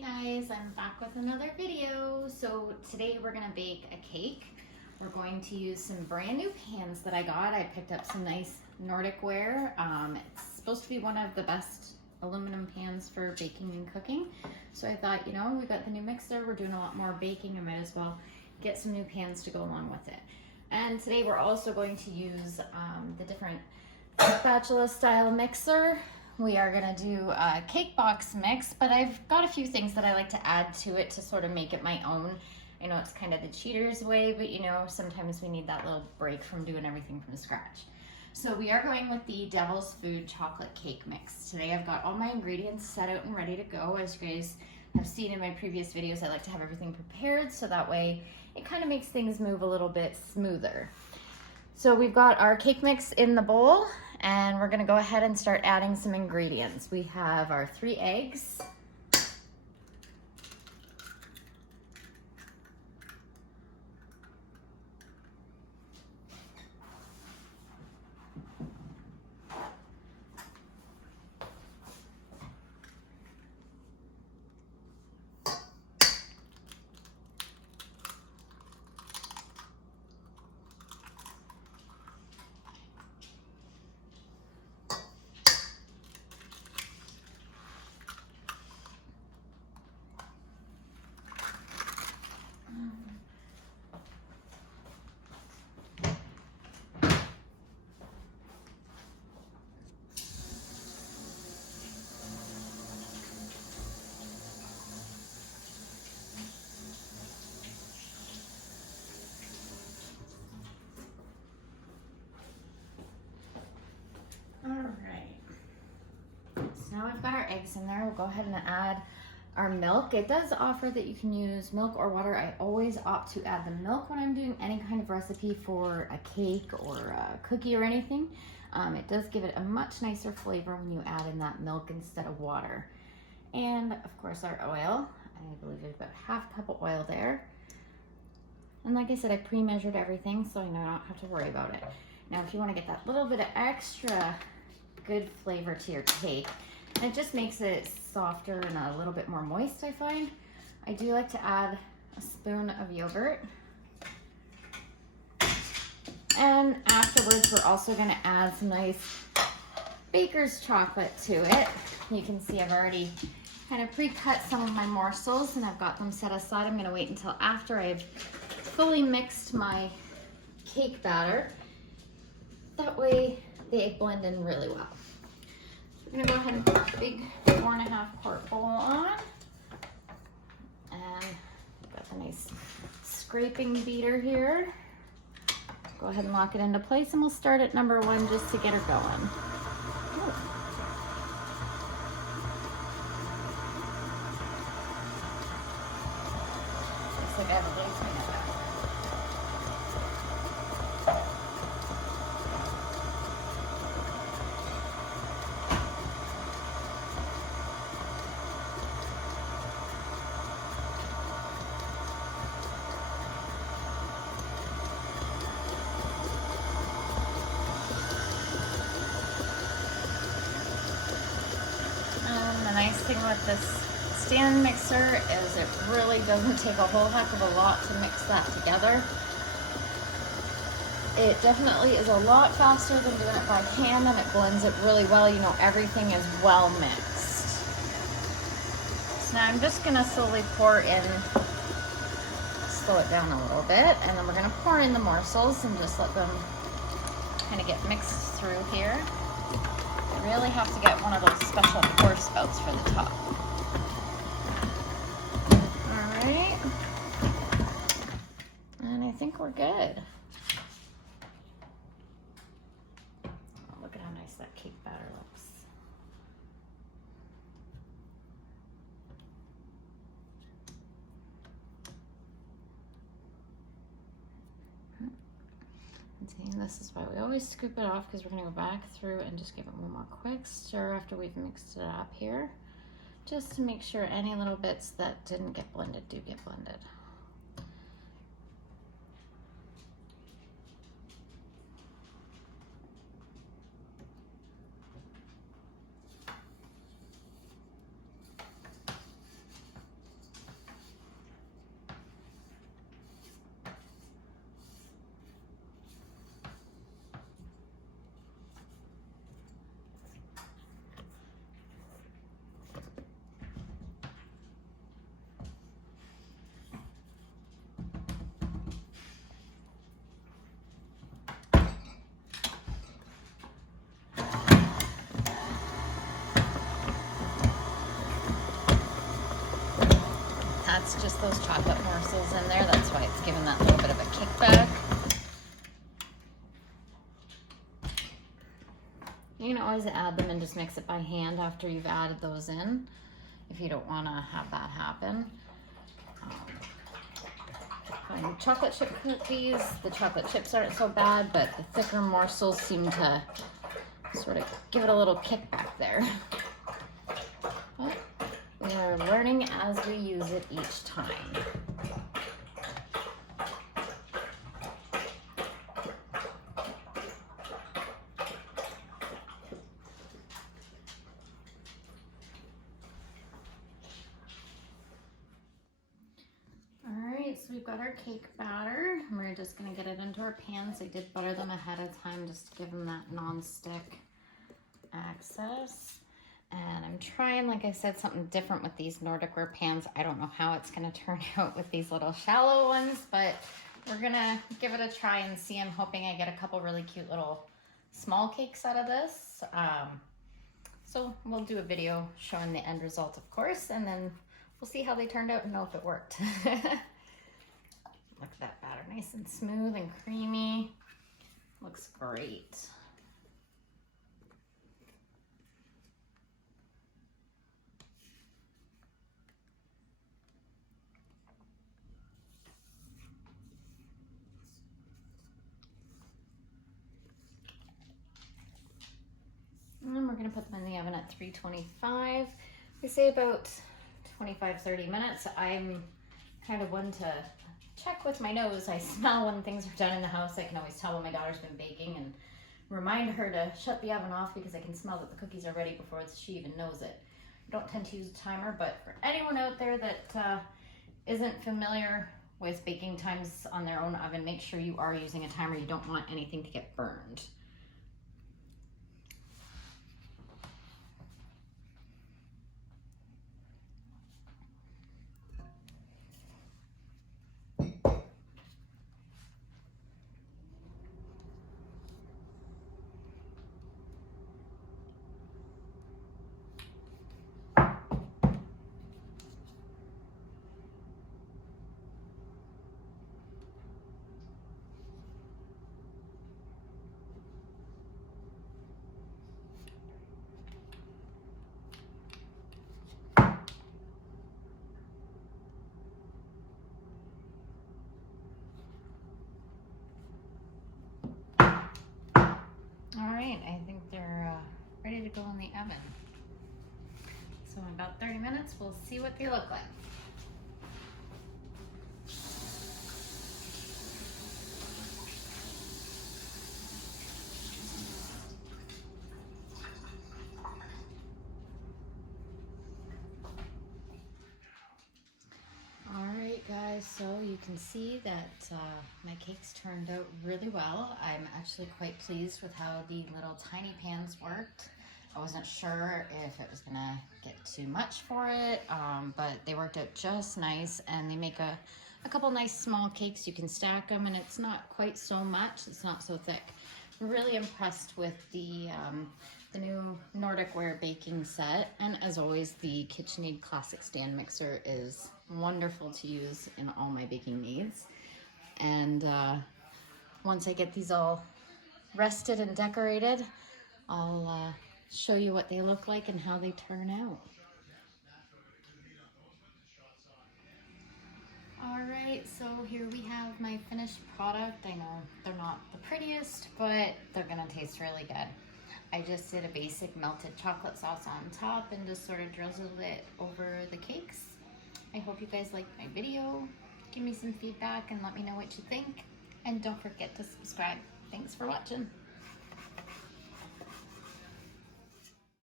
Hey guys, I'm back with another video. So today we're gonna bake a cake. We're going to use some brand new pans that I got. I picked up some nice Nordic ware. It's supposed to be one of the best aluminum pans for baking and cooking. So I thought, you know, we got the new mixer, we're doing a lot more baking, I might as well get some new pans to go along with it. And today we're also going to use the different spatula style mixer. We are gonna do a cake box mix, but I've got a few things that I like to add to it to sort of make it my own. I know it's kind of the cheater's way, but you know, sometimes we need that little break from doing everything from scratch. So we are going with the Devil's Food chocolate cake mix. Today I've got all my ingredients set out and ready to go. As you guys have seen in my previous videos, I like to have everything prepared so that way it kind of makes things move a little bit smoother. So we've got our cake mix in the bowl, and we're gonna go ahead and start adding some ingredients. We have our 3 eggs, all right. So now we've got our eggs in there. We'll go ahead and add our milk. It does offer that you can use milk or water. I always opt to add the milk when I'm doing any kind of recipe for a cake or a cookie or anything. It does give it a much nicer flavor when you add in that milk instead of water. And of course our oil. I believe there's about ½ cup of oil there. And like I said, I pre-measured everything so I know I don't have to worry about it. Now if you want to get that little bit of extra good flavor to your cake, and it just makes it softer and a little bit more moist, I find, I do like to add a spoon of yogurt. And afterwards we're also going to add some nice baker's chocolate to it. You can see I've already kind of pre-cut some of my morsels and I've got them set aside. I'm going to wait until after I've fully mixed my cake batter. That way they blend in really well. So we're gonna go ahead and put a big 4.5 quart bowl on. And got the nice scraping beater here. Go ahead and lock it into place and we'll start at number 1 just to get her going. Ooh. Looks like I have a little thing in there. The nice thing with this stand mixer is it really doesn't take a whole heck of a lot to mix that together. It definitely is a lot faster than doing it by hand, and it blends it really well. You know, everything is well mixed. So now I'm just gonna slowly pour in, slow it down a little bit, and then we're gonna pour in the morsels and just let them kind of get mixed through here. I really have to get one of those special pour spouts for the top. All right, and I think we're good. Oh, look at how nice that cake batter looks. And this is why we always scoop it off, because we're going to go back through and just give it one more quick stir after we've mixed it up here, just to make sure any little bits that didn't get blended do get blended. it's just those chocolate morsels in there. That's why it's giving that little bit of a kickback. You can always add them and just mix it by hand after you've added those in, if you don't want to have that happen. Chocolate chip cookies, the chocolate chips aren't so bad, but the thicker morsels seem to sort of give it a little kickback there. But we are learning as we use it each time. So we've got our cake batter, and we're just gonna get it into our pans. I did butter them ahead of time just to give them that non-stick access. And I'm trying, like I said, something different with these Nordic ware pans. I don't know how it's gonna turn out with these little shallow ones, but we're gonna give it a try and see. I'm hoping I get a couple really cute little small cakes out of this. So we'll do a video showing the end result, of course, and then we'll see how they turned out and know if it worked. Look at that batter, nice and smooth and creamy. Looks great. And then we're gonna put them in the oven at 325. We say about 25-30 minutes. I'm kind of one to check with my nose. I smell when things are done in the house. I can always tell when my daughter's been baking and remind her to shut the oven off because I can smell that the cookies are ready before she even knows it. I don't tend to use a timer, but for anyone out there that isn't familiar with baking times on their own oven, make sure you are using a timer. You don't want anything to get burned. I think they're ready to go in the oven. So in about 30 minutes, we'll see what they look like. Alright guys, so you can see that my cakes turned out really well. I'm actually quite pleased with how the little tiny pans worked. I wasn't sure if it was gonna get too much for it, but they worked out just nice, and they make a couple nice small cakes. You can stack them and it's not quite so much, it's not so thick. I'm really impressed with the new Nordic ware baking set, and as always, the Kitchenaid classic stand mixer is wonderful to use in all my baking needs. And once I get these all rested and decorated, I'll show you what they look like and how they turn out. Alright, so here we have my finished product. I know they're not the prettiest, but they're gonna taste really good. I just did a basic melted chocolate sauce on top and just sort of drizzled it over the cakes. I hope you guys liked my video. Give me some feedback and let me know what you think. And don't forget to subscribe. Thanks for watching.